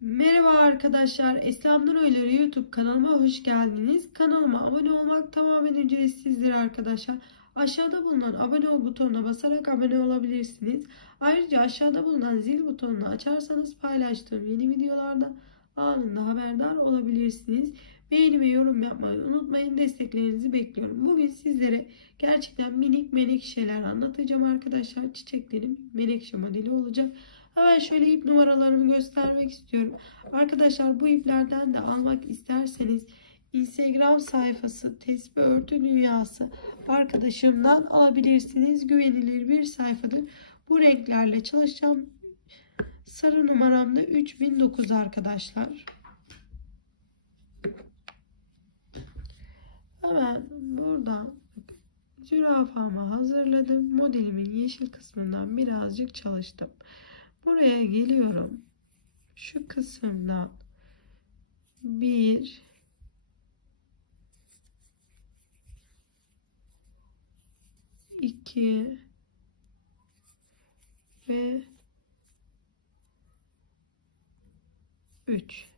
Merhaba arkadaşlar. Esra Nur YouTube kanalıma hoş geldiniz. Kanalıma abone olmak tamamen ücretsizdir arkadaşlar. Aşağıda bulunan abone ol butonuna basarak abone olabilirsiniz. Ayrıca aşağıda bulunan zil butonunu açarsanız paylaştığım yeni videolarda anında haberdar olabilirsiniz. Beğeni ve yorum yapmayı unutmayın. Desteklerinizi bekliyorum. Bugün sizlere gerçekten minik menekşeler anlatacağım arkadaşlar. Çiçeklerim menekşe modeli olacak. Hemen şöyle ip numaralarımı göstermek istiyorum. Arkadaşlar bu iplerden de almak isterseniz Instagram sayfası Tesbih Örtü Dünyası arkadaşımdan alabilirsiniz. Güvenilir bir sayfadır. Bu renklerle çalışacağım. Sarı numaram da 3009 arkadaşlar. Hemen buradan zürafamı hazırladım. Modelimin yeşil kısmından birazcık çalıştım. Buraya geliyorum. Şu kısımdan bir iki ve üç.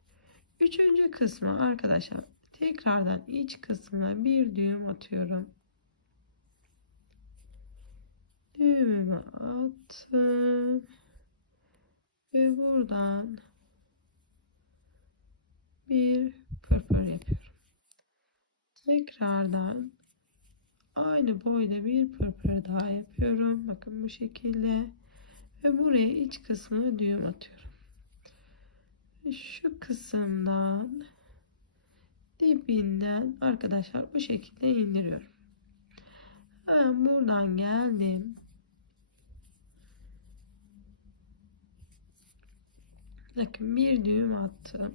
Üçüncü kısmı arkadaşlar tekrardan iç kısmına bir düğüm atıyorum. Düğümümü attım. Ve buradan bir pırpır yapıyorum. Tekrardan aynı boyda bir pırpır daha yapıyorum. Bakın bu şekilde. Ve buraya iç kısmına düğüm atıyorum. Şu kısımdan dibinden arkadaşlar bu şekilde indiriyorum. Hemen buradan geldim. Bakın bir düğüm attım.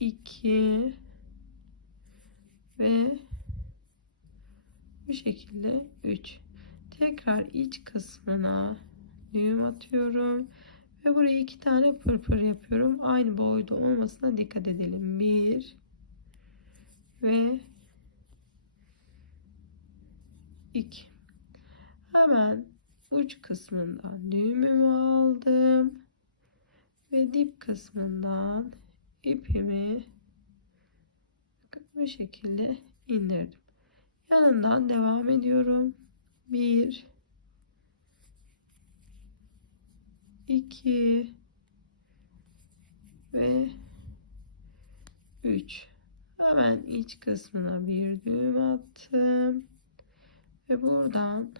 2 ve bu şekilde 3. Tekrar iç kısmına düğüm atıyorum ve buraya iki tane pırpır yapıyorum. Aynı boyda olmasına dikkat edelim. 1 ve 2. Hemen uç kısmından düğümümü aldım ve dip kısmından ipimi bu şekilde indirdim. Yanından devam ediyorum. 1 2 ve 3 hemen iç kısmına bir düğüm attım ve buradan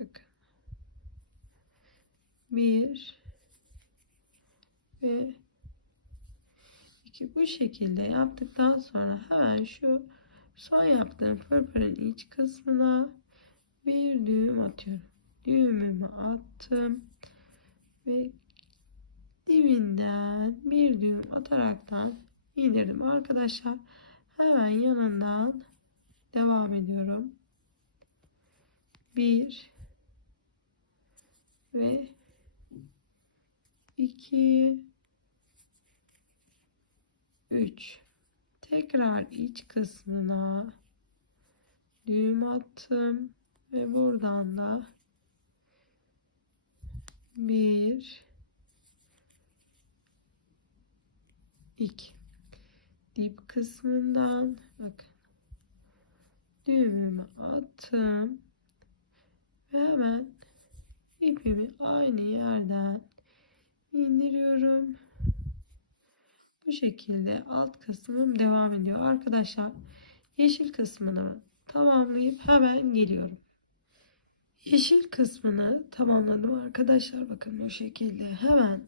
bakın bir ve iki bu şekilde yaptıktan sonra hemen şu son yaptığım pırpırın iç kısmına bir düğüm atıyorum. Düğümümü attım ve dibinden bir düğüm ataraktan indirdim arkadaşlar. Hemen yanından devam ediyorum. Bir ve 2 3 tekrar iç kısmına düğüm attım ve buradan da 1 2 dip kısmından bakın. Düğümümü attım ve hemen ipimi aynı yerden indiriyorum. Bu şekilde alt kısmım devam ediyor. Arkadaşlar yeşil kısmını tamamlayıp hemen geliyorum. Yeşil kısmını tamamladım arkadaşlar. Bakın bu şekilde hemen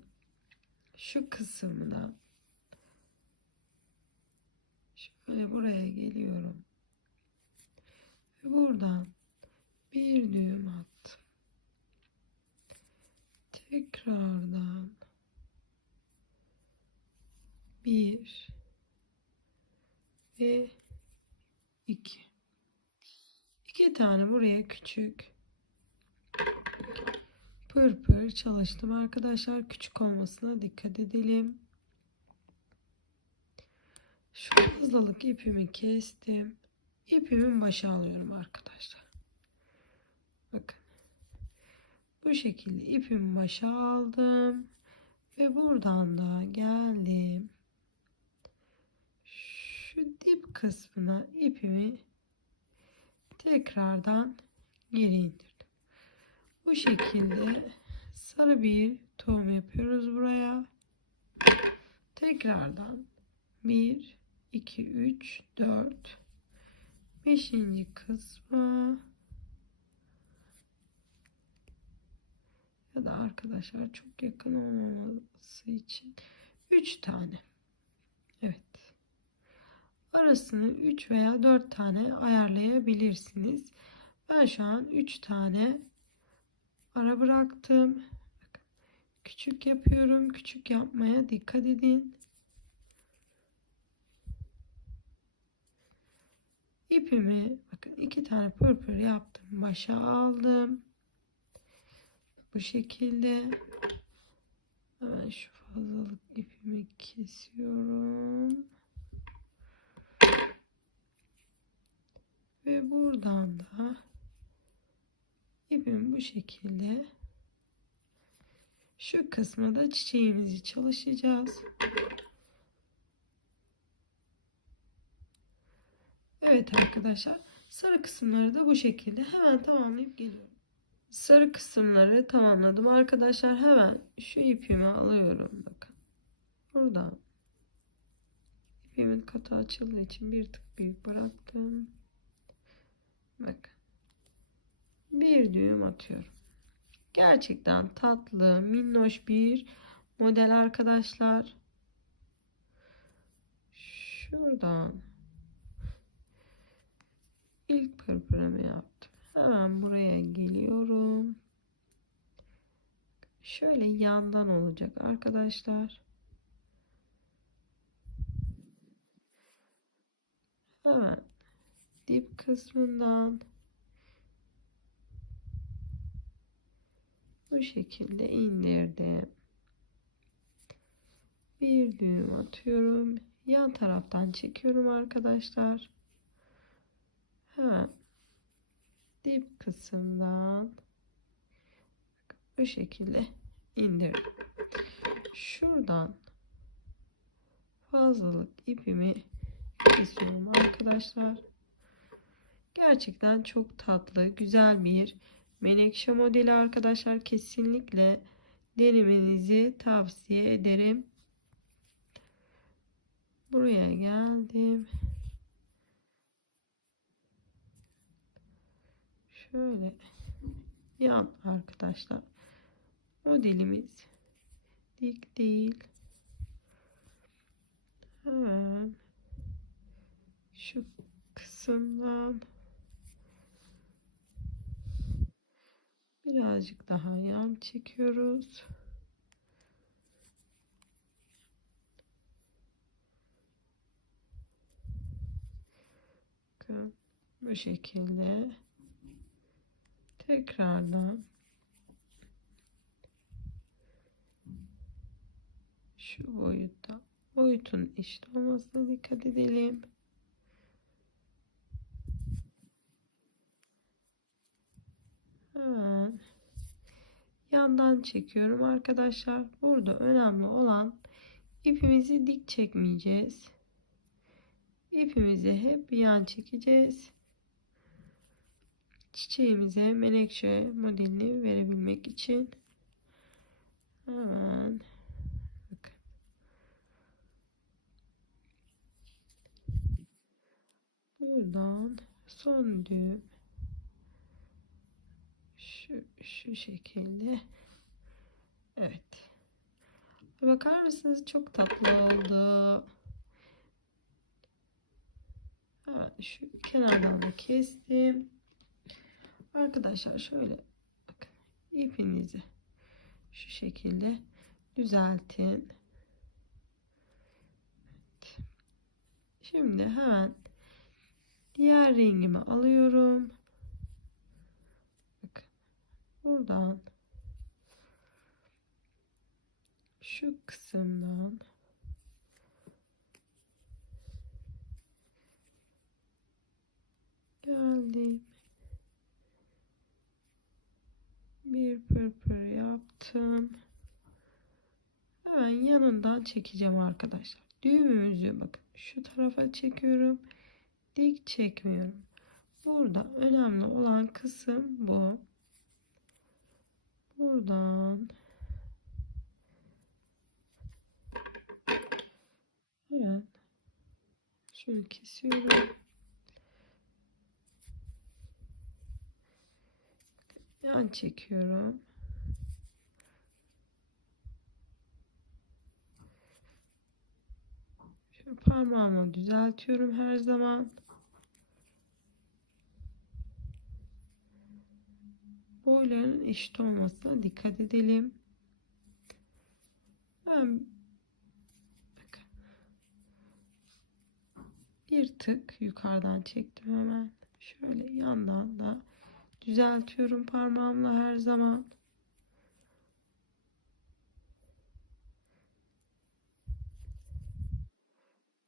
şu kısımda şöyle buraya geliyorum. Ve buradan bir düğüm attım. Tekrardan bir ve iki. İki tane buraya küçük pırpır çalıştım arkadaşlar. Küçük olmasına dikkat edelim. Şu hızlılık ipimi kestim. İpimin başa alıyorum arkadaşlar. Bakın. Bu şekilde ipimi başa aldım. Ve buradan da geldim. Şu dip kısmına ipimi tekrardan geri indirdim. Bu şekilde sarı bir tohum yapıyoruz buraya. Tekrardan 1 2 3 4 5. kısmı ya da arkadaşlar çok yakın olmaması için 3 tane. Evet. Arasını 3 veya 4 tane ayarlayabilirsiniz. Ben şu an 3 tane ara bıraktım. Küçük yapıyorum. Küçük yapmaya dikkat edin. İpimi bakın iki tane pırpır yaptım. Başa aldım. Bu şekilde hemen şu fazlalık ipimi kesiyorum. Ve buradan da ipimi bu şekilde şu kısmı da çiçeğimizi çalışacağız. Evet arkadaşlar sarı kısımları da bu şekilde hemen tamamlayıp geliyorum. Sarı kısımları tamamladım arkadaşlar hemen şu ipimi alıyorum bakın. Buradan ipimin katı açıldığı için bir tık büyük bıraktım. Bakın. Bir düğüm atıyorum. Gerçekten tatlı, minnoş bir model arkadaşlar. Şuradan ilk pırpırımı yaptım. Hemen buraya geliyorum. Şöyle yandan olacak arkadaşlar. Hemen dip kısmından bu şekilde indirdim. Bir düğüm atıyorum. Yan taraftan çekiyorum arkadaşlar. Hemen dip kısımdan bu şekilde indirdim. Şuradan fazlalık ipimi kesiyorum arkadaşlar. Gerçekten çok tatlı, güzel bir menekşe modeli arkadaşlar. Kesinlikle denemenizi tavsiye ederim. Buraya geldim. Şöyle yan arkadaşlar. Modelimiz dik değil. Hemen şu kısımdan birazcık daha yan çekiyoruz. Bakın bu şekilde tekrardan şu boyutta boyutun eşit olmasına dikkat edelim. Hemen yandan çekiyorum arkadaşlar. Burada önemli olan ipimizi dik çekmeyeceğiz. İpimizi hep yan çekeceğiz. Çiçeğimize menekşe modelini verebilmek için hemen. Buradan son düğüm şu, şu şekilde. Evet. Bakar mısınız? Çok tatlı oldu. Hemen şu kenardan da kestim. Arkadaşlar şöyle bakın ipinizi şu şekilde düzeltin. Evet. şimdi hemen diğer rengimi alıyorum buradan şu kısımdan geldim bir pırpır yaptım. Hemen yanından çekeceğim arkadaşlar. Düğümümüzü bakın şu tarafa çekiyorum. Dik çekmiyorum. Burada önemli olan kısım bu. Buradan Evet. Şunu kesiyorum. Yan çekiyorum. Şöyle parmağımla düzeltiyorum her zaman. Boyların eşit olmasına dikkat edelim. Ben bir tık yukarıdan çektim hemen. Şöyle yandan da düzeltiyorum parmağımla her zaman.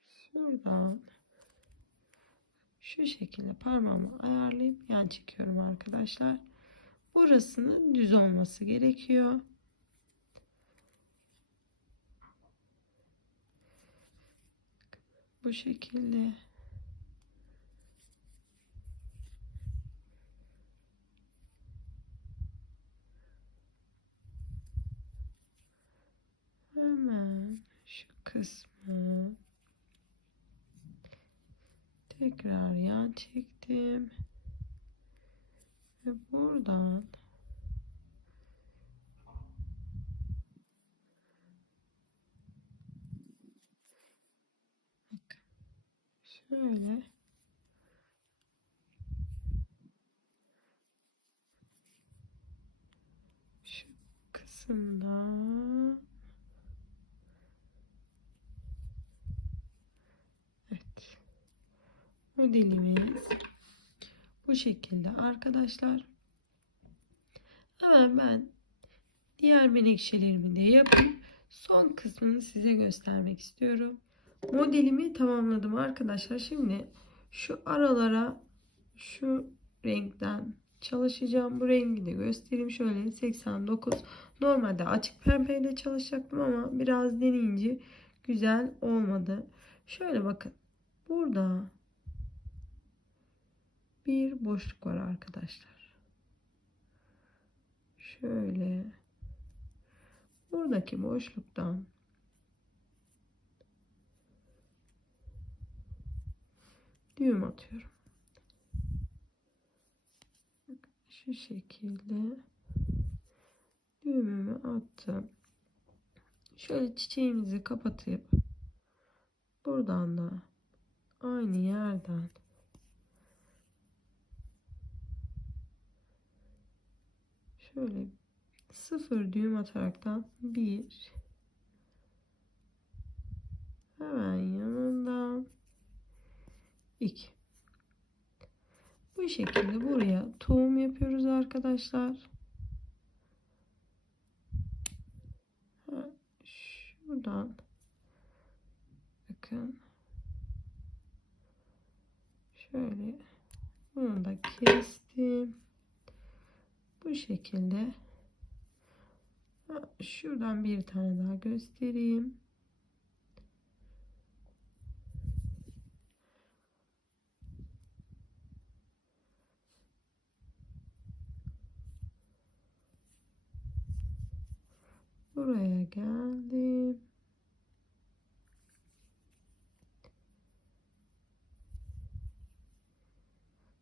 Şuradan şu şekilde parmağımı ayarlayıp yan çekiyorum arkadaşlar. Burasının düz olması gerekiyor. Bu şekilde. Hemen şu kısmı tekrar yan çektim. Ve buradan bakın şöyle şu kısımdan Evet. Modelimiz bu şekilde arkadaşlar. Hemen ben diğer menekşelerimi de yapayım. Son kısmını size göstermek istiyorum. Modelimi tamamladım arkadaşlar. Şimdi şu aralara şu renkten çalışacağım. Bu rengi de göstereyim. Şöyle 89. Normalde açık pembeyle çalışacaktım ama biraz deneyince güzel olmadı. Şöyle bakın. Burada bir boşluk var arkadaşlar. Şöyle buradaki boşluktan düğüm atıyorum. Şu şekilde düğümümü attım. Şöyle çiçeğimizi kapatıp buradan da aynı yerden şöyle sıfır düğüm ataraktan bir. Hemen yanından iki. Bu şekilde buraya tohum yapıyoruz arkadaşlar. Şuradan bakın. Şöyle bunu da kestim bu şekilde. Şuradan bir tane daha göstereyim. Buraya geldim.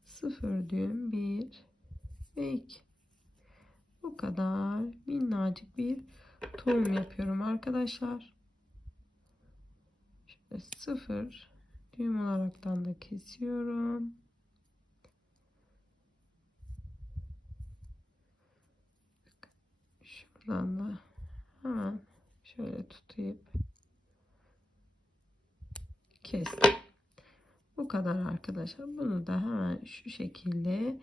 Sıfır düğüm bir ve iki bu kadar minnacık bir tohum yapıyorum arkadaşlar. Şöyle sıfır düğüm olaraktan da kesiyorum. Şuradan da hemen şöyle tutayım. Kestim. Bu kadar arkadaşlar. Bunu da hemen şu şekilde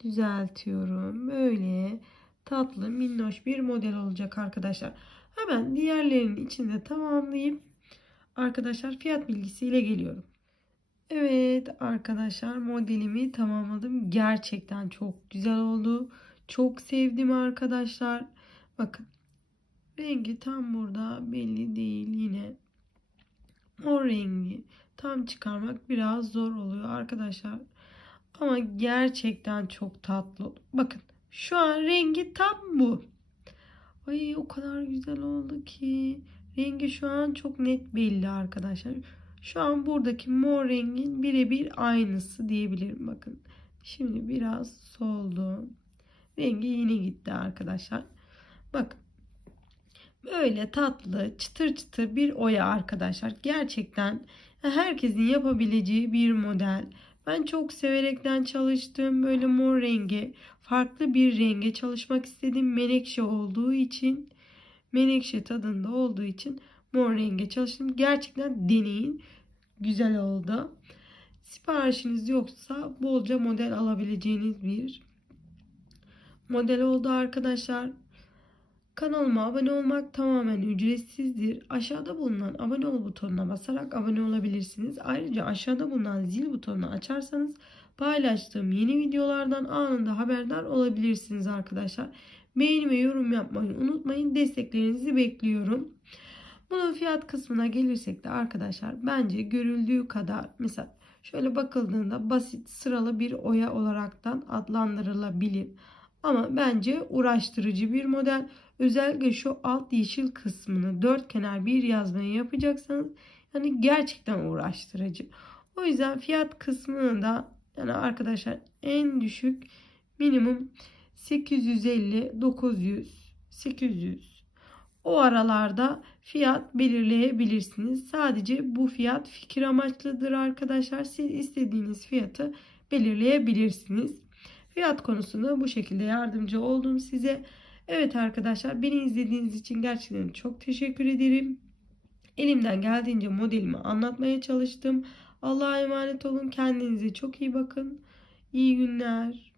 düzeltiyorum. Böyle tatlı minnoş bir model olacak arkadaşlar hemen diğerlerinin içinde tamamlayıp arkadaşlar fiyat bilgisiyle geliyorum Evet arkadaşlar modelimi tamamladım gerçekten çok güzel oldu Çok sevdim arkadaşlar. Bakın. Rengi tam burada belli değil yine. Mor rengi tam çıkarmak biraz zor oluyor arkadaşlar. Ama gerçekten çok tatlı. Bakın şu an rengi tam bu. Ay o kadar güzel oldu ki. Rengi şu an çok net belli arkadaşlar. Şu an buradaki mor rengin birebir aynısı diyebilirim. Bakın. Şimdi biraz soldu. Rengi yine gitti arkadaşlar. Bakın. Böyle tatlı, çıtır çıtır bir oya arkadaşlar. Gerçekten herkesin yapabileceği bir model. Ben çok severekten çalıştım. Böyle mor rengi, farklı bir renge çalışmak istedim. Menekşe olduğu için, menekşe tadında olduğu için mor renge çalıştım. Gerçekten deneyin. Güzel oldu. Siparişiniz yoksa bolca model alabileceğiniz bir model oldu arkadaşlar. Kanalıma abone olmak tamamen ücretsizdir. Aşağıda bulunan abone ol butonuna basarak abone olabilirsiniz. Ayrıca aşağıda bulunan zil butonunu açarsanız paylaştığım yeni videolardan anında haberdar olabilirsiniz arkadaşlar. Beğeni ve yorum yapmayı unutmayın. Desteklerinizi bekliyorum. Bunun fiyat kısmına gelirsek de arkadaşlar bence görüldüğü kadar mesela şöyle bakıldığında basit sıralı bir oya olaraktan adlandırılabilir. Ama bence uğraştırıcı bir model. Özellikle şu alt yeşil kısmını dört kenar bir yazmayı yapacaksanız yani gerçekten uğraştırıcı. O yüzden fiyat kısmını da yani arkadaşlar en düşük minimum 850 900 800 o aralarda fiyat belirleyebilirsiniz. Sadece bu fiyat fikir amaçlıdır arkadaşlar. Siz istediğiniz fiyatı belirleyebilirsiniz. Fiyat konusunda bu şekilde yardımcı oldum size. Evet arkadaşlar beni izlediğiniz için gerçekten çok teşekkür ederim. Elimden geldiğince modelimi anlatmaya çalıştım. Allah'a emanet olun. Kendinize çok iyi bakın. İyi günler.